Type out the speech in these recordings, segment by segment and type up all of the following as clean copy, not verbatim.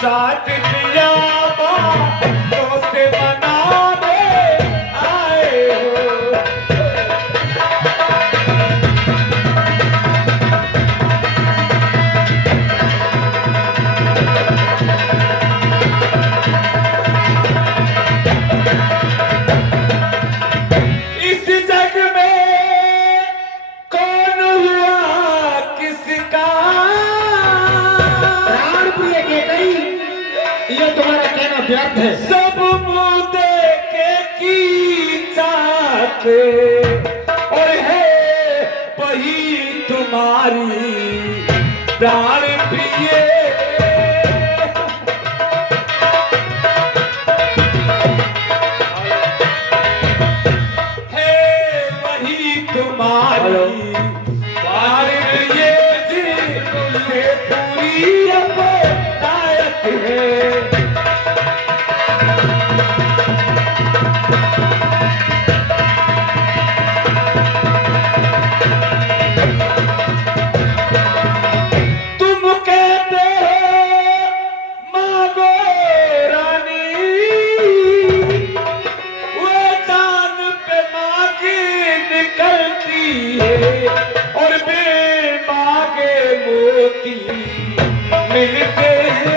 साथ दिया दोस्त बनाने आए हो। इस जग में कौन हुआ किसका प्राण प्रिय के गई, ये तुम्हारा कहना व्यर्थ है। सब मुंह देखे की चाहते और है वही तुम्हारी प्राण प्रिय। है वही तुम्हारी प्राण प्रिय जिनसे पूरी अपायत है। तुम कहते हो मांगो रानी, वो जान पे मांगी निकलती है और बेमांगे मोती मिलते हैं।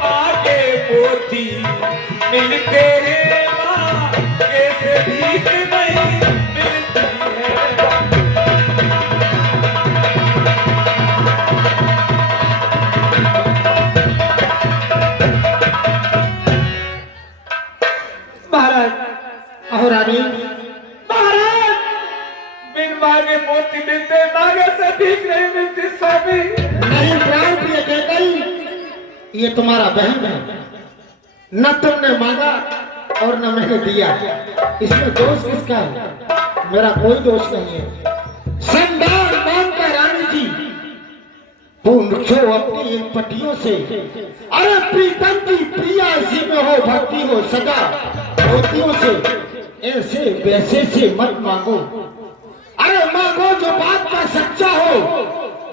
मांगे मोती मिलते हैं, मांगे से भीख नहीं मिलती है। महाराज अहो रानी, महाराज, बिन मांगे मोती मिलते, मांगे से भीख नहीं मिलती स्वामी। नहीं प्राण प्रिय के गई, ये तुम्हारा बहन है। न तुमने मांगा और न मैंने दिया, इसमें दोष किसका है? मेरा कोई दोष नहीं है। संदान मानकर रानी जी पूछो अपनी इन पटियों से, अरे प्रीतम की प्रिया इसी में हो, भक्ति हो सगा मोतियों से, ऐसे वैसे से मत मांगो। अरे मांगो जो बात का सच्चा हो,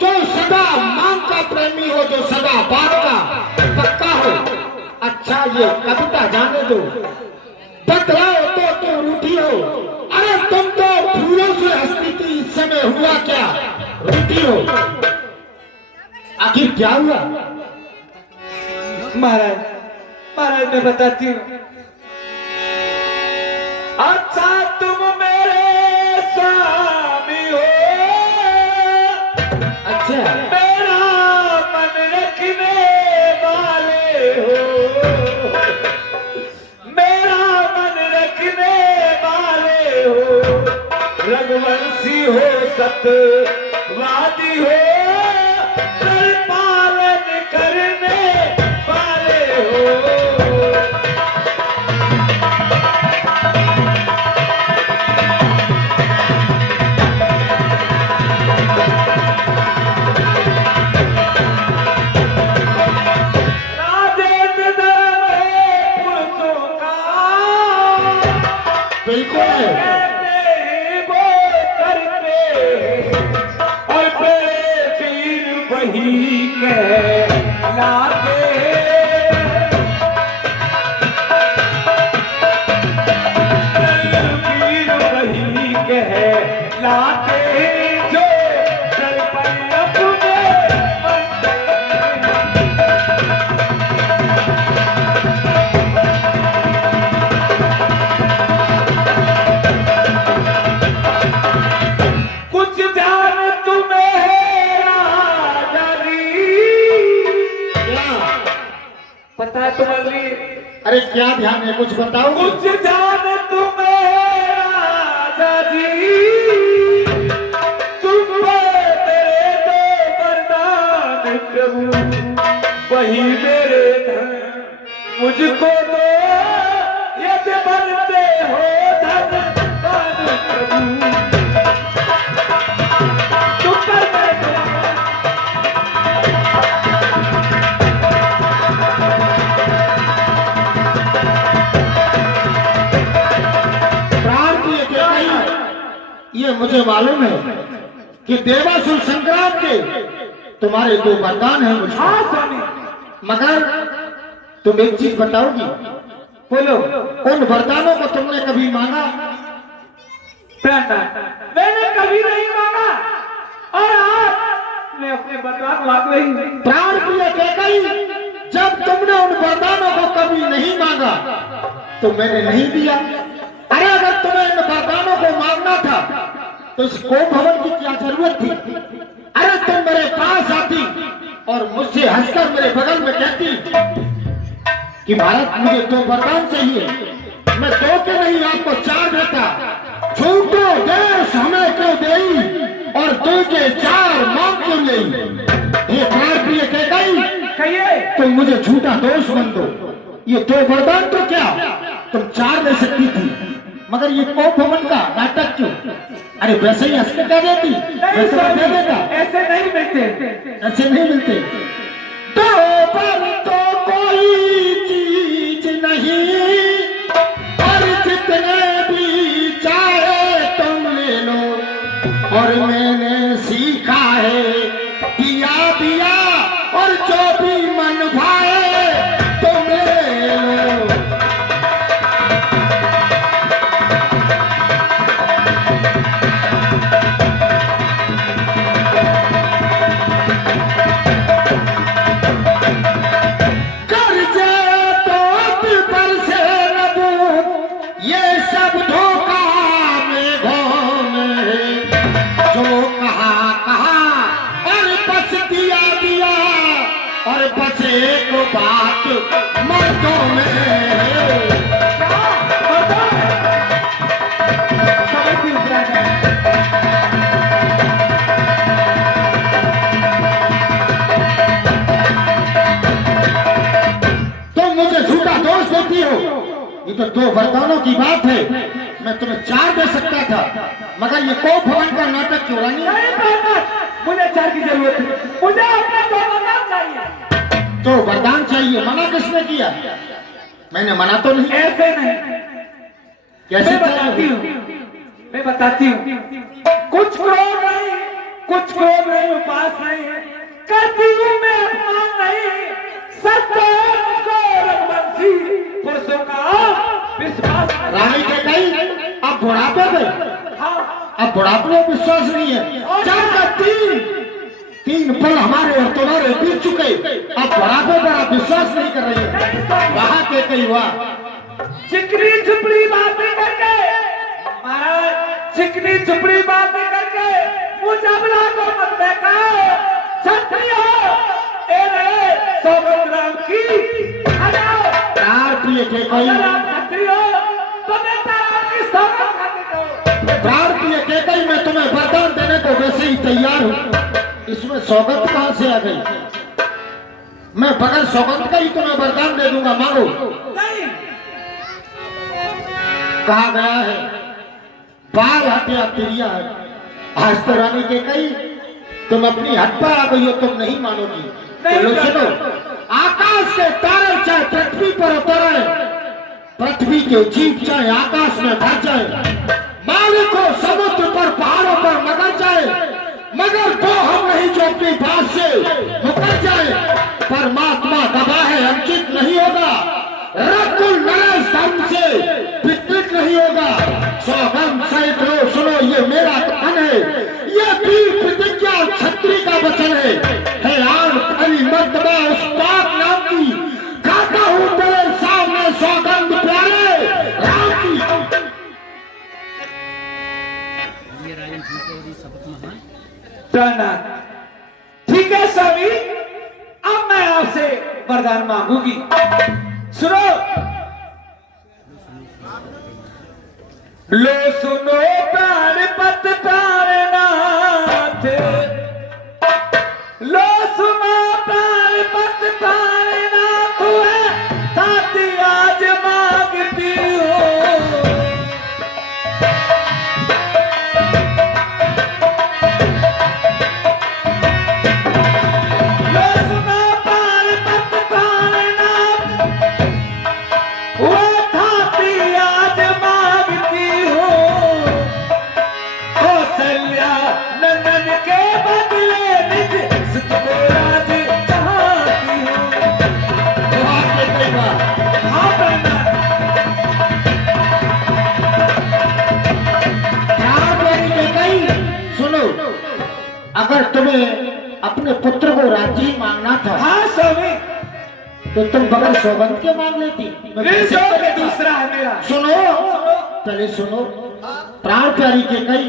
जो सदा मांग का प्रेमी हो, जो सदा बात का पक्का हो। अच्छा ये कविता जाने दो, बतलाओ तो तुम रूठी हो। अरे तुम तो फूलों से हंसती थी, इस समय हुआ क्या रूठी हो? आखिर क्या हुआ? महाराज, महाराज मैं बताती हूँ। अच्छा तुम मेरे स्वामी हो, अच्छा मेरा मन रखने वाले हो, मेरा मन रखने वाले हो, रघुवंशी हो सत्यवादी हो, पालन करने वाले हो। राजेंद्र धर्म है पुरुषों का, बिल्कुल है। कहते ही वो करते हैं और बेपीर वही कहलाते हैं। बेपीर वही कहलाते हैं जो चल पर अपने बनते हैं। कुछ ध्यान तुम्हें है राजा जी, क्या? पता है तुम्हारे? अरे क्या ध्यान है, कुछ बताओ। कुछ ध्यान तुम्हें है राजा जी, तुम पे मेरे दो वरदान प्रभु, वही मेरे धन मुझको दो, यदि बनते हो धन धन प्रभु। तुम पर मैं ये मुझे मालूम है कि देवासुर संग्राम के तुम्हारे 2 वरदान हैं मुझे। हाँ स्वामी। मगर तुम एक चीज बताओगी, बोलो। उन वरदानों को तुमने कभी मांगा? मैंने कभी नहीं मांगा और आज मैं अपने वरदान मांग रही हूँ। प्राण प्रिय कैकेयी, जब तुमने उन वरदानों को कभी नहीं मांगा तो मैंने नहीं दिया। अरे अगर तुम्हें इन वरदानों को मांगना था तो इस कोप भवन की क्या जरूरत थी? अरे तुम मेरे पास आती और मुझसे हंसकर मेरे बगल में कहती कि भारत मुझे 2 वरदान चाहिए, मैं 2 के नहीं आपको 4 देता। छूटो देश हमें क्यों देई और 2 के 4 मांग क्यों नहीं? ये प्राण प्रिय कैकेयी, कहिए। तुम मुझे झूठा दोष बन दो। ये 2 वरदान तो क्या, तुम 4 दे सकती थी, मगर ये कोप भवन का नाटक क्यों? अरे वैसे ही हंस के क्या देती, वैसे ही दे देता। ऐसे नहीं मिलते, ऐसे नहीं मिलते। 2 पर तो कोई चीज नहीं और जितने भी चाहे तुम ले लो, और मैंने सीखा है दिया दिया और जो भी मन भाए तुम ले लो। एक बात मर्दों में तुम मुझे झूठा दोष देती हो। ये तो 2 वरदानों की बात है, मैं तुम्हें 4 दे सकता था, मगर ये कोप भवन का नाटक क्यों? रानी मुझे 4 की जरूरत है, मुझे अपना 2 वरदान चाहिए। 2 वरदान चाहिए, मना किसने किया? मैंने मना तो नहीं। ऐसे नहीं, कैसे मैं बताती हूँ। कुछ क्रोध नहीं, कुछ क्रोध नहीं, उपास नहीं, करती हूँ मैं अपमान नहीं, सत्य मुझको रघुवंशी पुरुषों का विश्वास। रानी कैकेयी, अब बुढ़ापे में, हाँ, अब बुढ़ापे में विश्वास नहीं है। 4 का 3 पल हमारे और तुम्हारे बीत चुके, अब बुढ़ापे पर आप विश्वास नहीं कर रही है। वहां कैकेयी हुआ चिकनी चुपड़ी बातें करके, महाराज चिकनी चुपड़ी बातें करके मुझे को मत देखा। क्षत्रिय ए रे 100 ग्राम की प्राण प्रिय कैकेयी, क्षत्रिय तो नेता की सौगंध खाते हो। प्राण प्रिय कैकेयी, मैं तुम्हें वरदान देने को वैसे ही तैयार हूँ, इसमें सौगंध कहां से आ गई? मैं बगैर सौगंध का ही तुम्हें वरदान दे दूंगा, मांगो। नहीं, कहा गया है बाल हत्या तिरिया है। आज तो रानी कैकेयी तुम अपनी हद पर आ गई हो, तुम नहीं मानोगी। तो लो सुनो, आकाश के तारे चाहे पृथ्वी पर उतरे, पृथ्वी के जीव चाहे आकाश में भर जाए, मालिक हो समुद्र पर पहाड़ों पर मगर जाए, मगर वो हम नहीं जो अपनी बात से मुकर जाए। परमात्मा गवाह है, अंकित नहीं होगा, रकुल नरेश धर्म से विकृत नहीं होगा। सौगंध सहित लो, सुनो ये मेरा कथन है, ये वीर प्रतिज्ञा क्षत्रिय का वचन है आन खरी मर्तबा उस पाक नाम की, गाता हूँ तेरे सामने सौगंध प्यारे राम की। ठीक है स्वामी, अब मैं आपसे वरदान मांगूंगी। सुनो, लो सुनो प्राणपत प्राणनाथ, लो सुनो प्राणपत प्राणनाथ, ताती आज मांगती हूँ। तुम्हें अपने पुत्र को राज्य मांगना था, हाँ स्वामी, तो तुम बगैर सौगंध के मांग लेती। दूसरा है मेरा। सुनो, पहले सुनो। प्राण प्यारी केकई,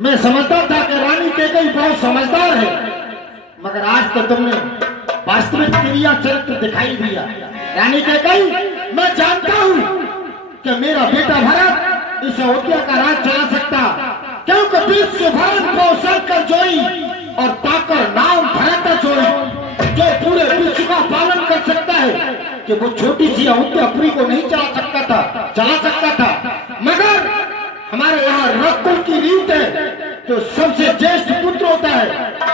मैं समझता था कि रानी केकई बहुत समझदार है, मगर आज तो तुमने वास्तविक क्रिया चरित्र दिखाई दिया। रानी केकई, मैं जानता हूँ कि मेरा बेटा भरत इस अयोध्या का राज चला सकता, क्योंकि विश्व भरत को शंकर जोई और ताकर नाम भरत जोई, जो पूरे विश्व का पालन कर सकता है कि वो छोटी सी अयोध्यापुरी को नहीं चला सकता था। मगर हमारे यहाँ रघुकुल की रीत है, जो सबसे ज्येष्ठ पुत्र होता है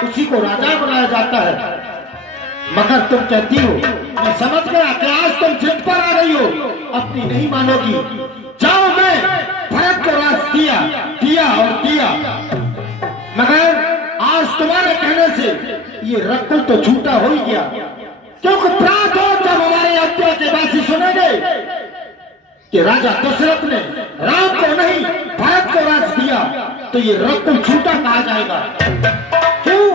उसी को राजा बनाया जाता है। मगर तुम कहती हो, मैं समझ गया कि आज तुम जिद पर आ रही हो, अपनी नहीं मानोगी। जाओ, मैं भरत को राज दिया और दिया, मगर आज तुम्हारे कहने से ये रघुकुल तो झूठा हो ही गया, क्योंकि प्रात हो जब हमारे अयोध्या के वासी सुनेंगे कि राजा दशरथ ने राम को नहीं भरत को राज दिया, तो ये रघुकुल झूठा कहा जाएगा। क्यों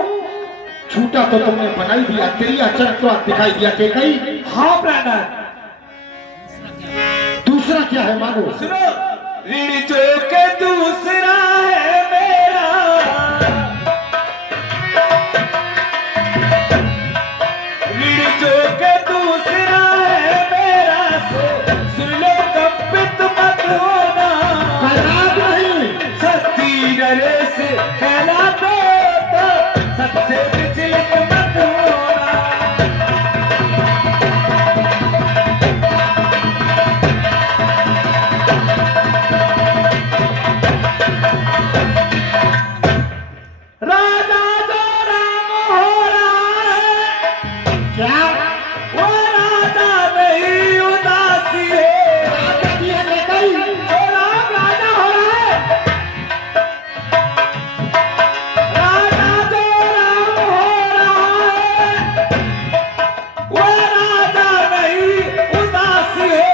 झूठा? तो तुमने बनाई दिया, क्रिया चरित्र दिखाई दिया कि कहीं। हाँ प्राणनाथ। दूसरा क्या है मांगो? सुनो, ऋण जो के दूसरा है मेरा, ऋण जो के दूसरा है मेरा, सुन लो कंपित मत होना, नहीं सती डरे से कहला तो सबसे विचलित मत होना। राजा जो राम हो रहा है, क्या वो राजा नहीं उदासी है। राजा की है कहीं? जो राम राजा हो रहा है, राजा जो राम हो रहा है, वो राजा नहीं उदासी है।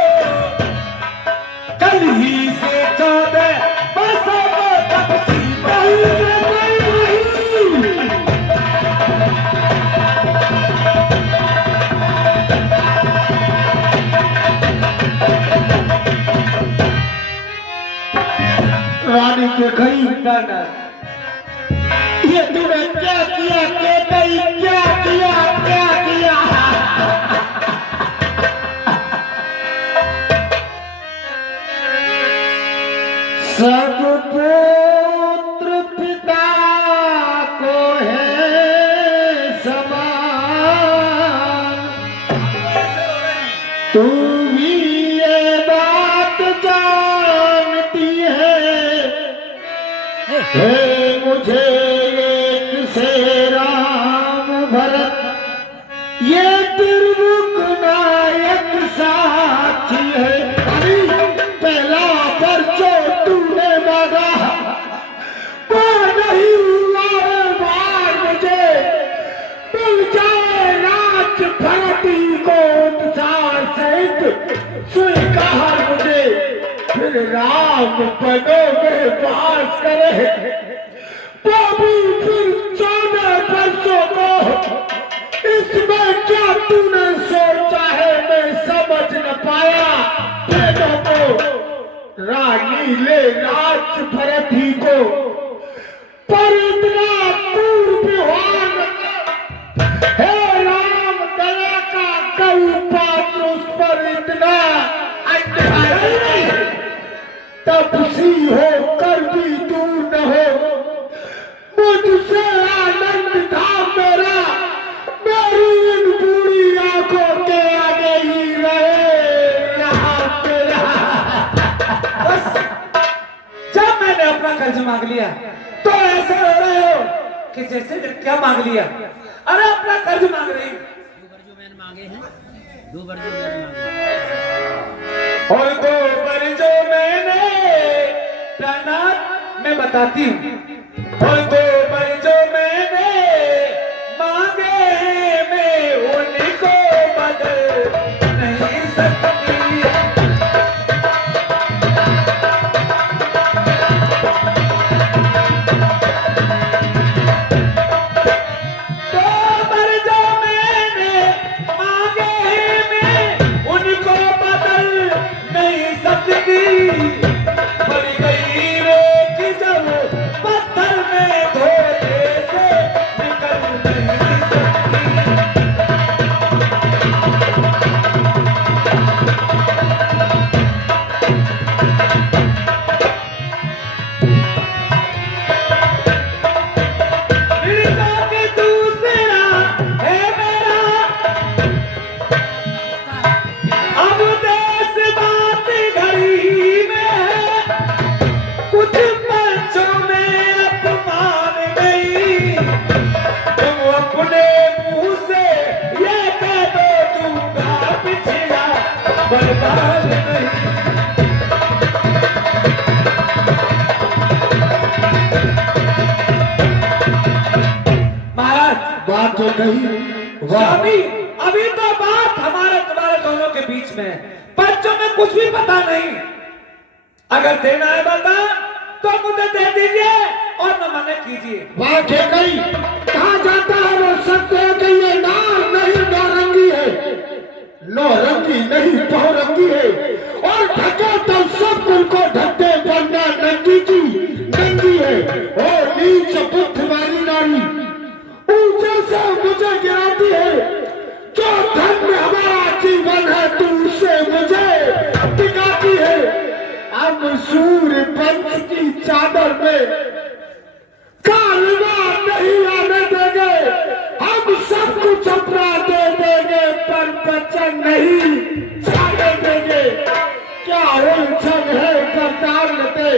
कल ही से 14 बरसों को तपसी रानी के गई। ये तूने क्या किया केकई? क्या किया? सब पुत्र पिता को है समान, तू भी ये बात जानती है मुझे एक से राम भरत, ये त्रिमुख नायक साक्षी है। अभी पहला पर जो तूने मांगा वो नहीं हुआ है, बार मुझे मिल जाए राज भरती को उत्साह सहित स्वीकार मुझे, फिर राम पदों में वास करे, वो भी फिर 14 वर्षों को। इसमें क्या तूने सोचा है मैं समझ न पाया। बेटों को रानी ले राज भरत ही को, पर इतना पूर्वान हे राम दया का कऊ पात्र उस पर इतना अन्याय, तब सी हो कर भी दूर न हो। मुझसे आनंद था मेरा, मेरी इन बूढ़ी आंखों के आगे ही रहा तेरा। बस जब मैंने अपना कर्ज मांग लिया तो ऐसे हो रहे हो कि जैसे क्या मांग लिया। अरे अपना कर्ज मांग रही हूँ। 2 बार जो मैंने मांगे हैं, 2 बार जो मैंने मांगे और 2 बार जो मैंने प्राणनाथ मैं बताती हूँ, और 2 बार जो मैंने मांगे हैं, मैं उनको बदल नहीं सकती। बर्बाद नहीं। महाराज बात हो गई। वाह स्वामी, अभी तो बात हमारे तुम्हारे दोनों के बीच में है, बच्चों में कुछ भी पता नहीं। अगर देना है बता तो मुझे दे दीजिए और न मना कीजिए। बात हो गई। कहा जाता है वो सत्य है कि ये नार नहीं नारंगी है, नौरंगी नहीं बहुरंगी है, और ढके तो सब कुल को ढकते वरना नंगी की नंगी है। ओ नीच बुद्ध वाली नारी ऊंचे से मुझे गिराती है, जो धन में हमारा जीवन है तू उससे मुझे टिकाती है। अब सूर्य पंच की चादर में कालवा नहीं आने देंगे, हम सब कुछ अपना दे देंगे पर वचन नहीं छाने देंगे। क्या उलझन है करतार लेते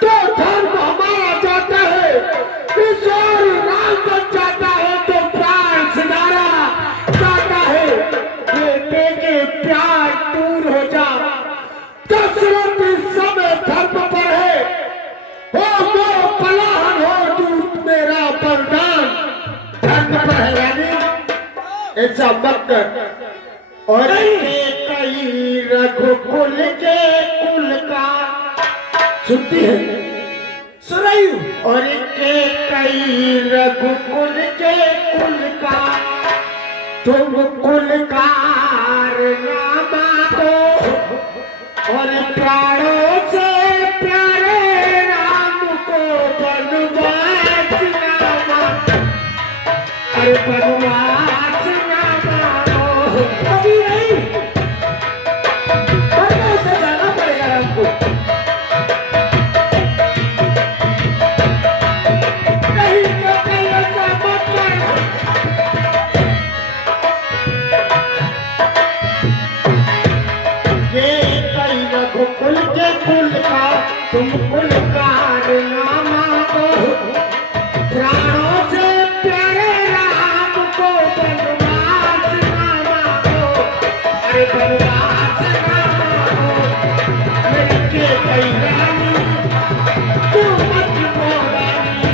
तो धर्म हमारा जाता है, ईश्वर राम बन जाता है तो प्राण सिधारा जाता है। बेटे के प्यार दूर हो जा, दशरथ इस समय धर्म पर है, हो वो पलाहन हो तू मेरा बलिदान धर्म पर है। यानी ऐसा मत कर। और कई रघुकुल के कुल का सुनती है सुरयु, और के कई रघुकुल के कुल का तुम कुलकार नामा दो, और प्राणों से प्यारे राम को बनवास नामा, अरे बनवास नामा दो। अभी नहीं, बनने से जाना पड़ेगा हमको। नहीं तो कहीं ऐसा मत कर। ये कई रघुकुल के कुल का तुम कुलकार नामा दो, प्राणों से प्यारे राम को बनवास नामा दो, अरे बनवास नामा दो। मेरी के कई रानी तू मत बोलानी,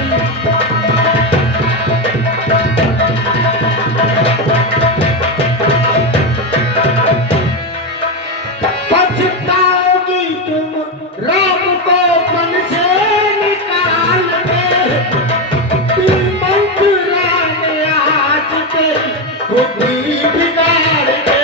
पछताओगी तुम राम को वन से निकाल के, मंत्रा ने आज तेरी बुद्धि बिगाड़ के।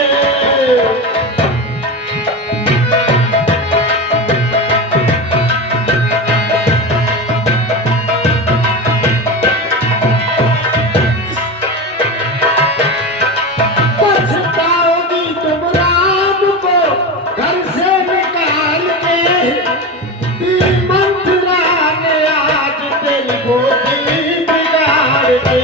पछताओगी तुम राम को घर से निकाल के, मंत्रा ने आज तेरी बुद्धि बिगाड़ के।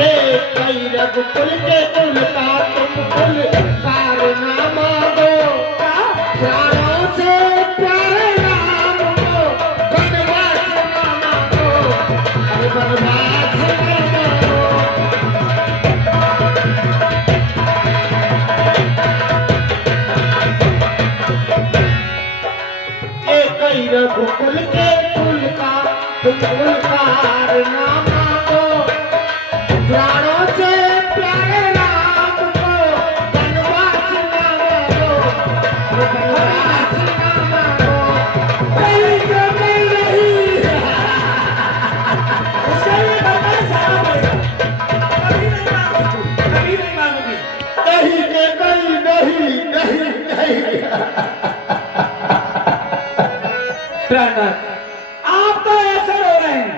ये कई रघुकुल के कुल का तुम कुलकार नामा दो, प्राणों से प्यारे राम को बनवास नामा दो, अरे बनवास नामा दो। ये कई रघुकुल के कुल का तुम कुलकार नामा दो, प्राणों से प्यारे राम को बनवास नामा दो, बनवास नामा दो। कहीं तो नहीं रही, उसके लिए बनवास जाना पड़ेगा। कभी नहीं मानूंगी। कहीं के कहीं नहीं नहीं नहीं। प्राणनाथ, आप तो ऐसे रो रहे हैं,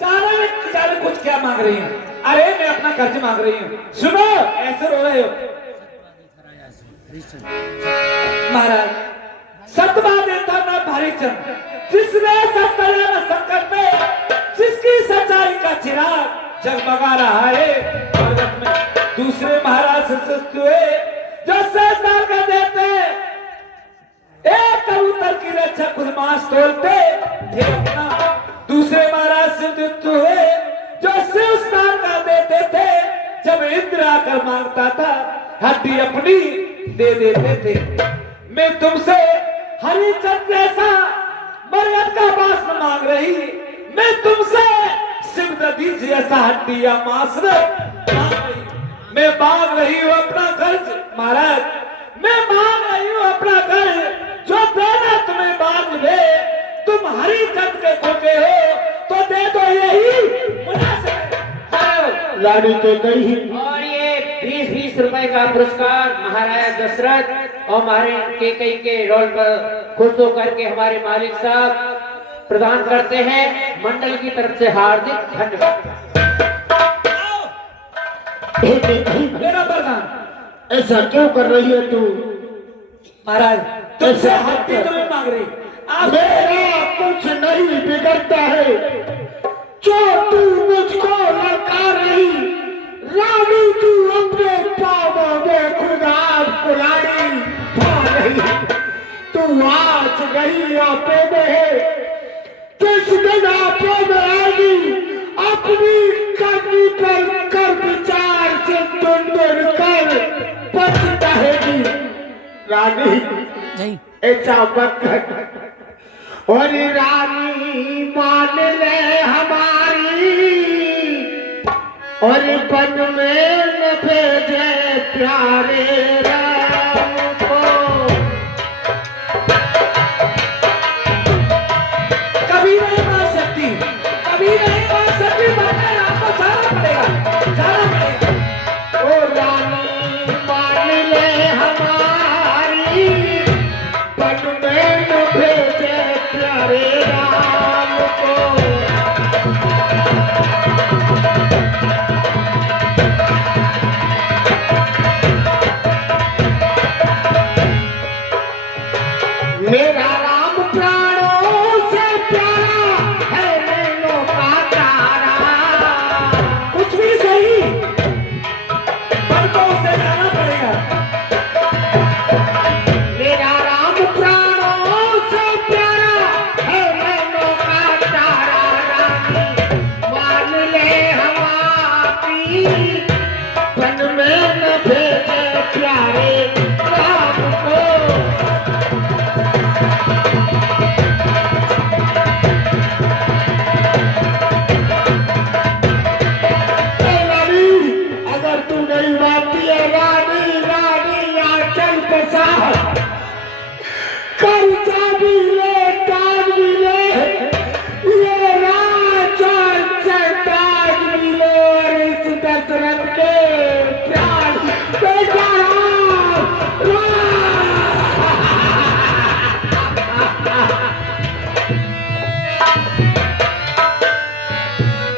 जाने कुछ क्या मांग रही हैं? अरे मैं अपना कर्ज मांग रही हूँ। सुनो, ऐसे रो रहे हो। महाराज, सतवा देता ना भारीचंद, जिसने सत्य में संकट में, जिसकी सच्चाई का चिराग जगमगा रहा है पर्वत में, दूसरे महाराज सुस्त हुए जो सहसा कर देते, एक कबूतर की रक्षा खुद मांस तोलते थे अपना, दूसरे महाराज सुस्त हुए जो शिव स्नान कर देते थे जब इंद्र आकर मांगता था, हड्डी अपनी दे देते थे। मैं तुमसे हरिचंद जैसा मरहत का मांस न मांग रही, मैं तुमसे सिमरदी जैसा हड्डी या मांस मांग रही। मैं मांग रही हूँ अपना कर्ज महाराज, मैं मांग रही हूँ अपना कर्ज, जो देना तुम्हें मांग ले। तुम हरिचंद के खोटे हो तो दे दो, यही मुनासिब है। रानी के कही और ये 20-20 रुपए का पुरस्कार महाराजा दशरथ और महारानी केकई के रोल पर खुश होकर के हमारे मालिक साहब प्रदान करते हैं। मंडल की तरफ से हार्दिक धन्यवाद। मेरा प्रधान, ऐसा क्यों कर रही है तू? महाराज तुमसे हड्डी तुम्हें मांग रही। आप मेरा कुछ नहीं बिगड़ता है, जो तू मुझको लड़का रही। रानी तू अपने पाँवों में खुदा पुरानी पा रही। तू आज गई आपे में है, किस दिन आपे में आएगी? अपनी करनी पर कर विचार से टुन कर पछताएगी। रानी ऐसा मत कर, और रानी मान ले हमारी, और वन में न भेजे प्यारे राम को। कभी नहीं मान सकती, कभी नहीं मान सकती। मानना आपको जाना पड़ेगा, जाना पड़ेगा। ओ रानी मान ले हमारी, वन में न भेजे प्यारे राम को। मेरा राम प्राणों से प्यारा है, नैनों का तारा। कुछ भी सही, पर तो उसे जाना पड़ेगा। मेरा राम प्राणों से प्यारा है, नैनों का तारा। रानी मान ले हमारी, वन में न भेजे प्यारे राम को। अगर तू नहीं मानती है रानी, रानी आंचल बसा कर्जा भी ले, दान भी ले, ये राजन से ताज भी ले, और इस दशरथ के प्यार बेचारा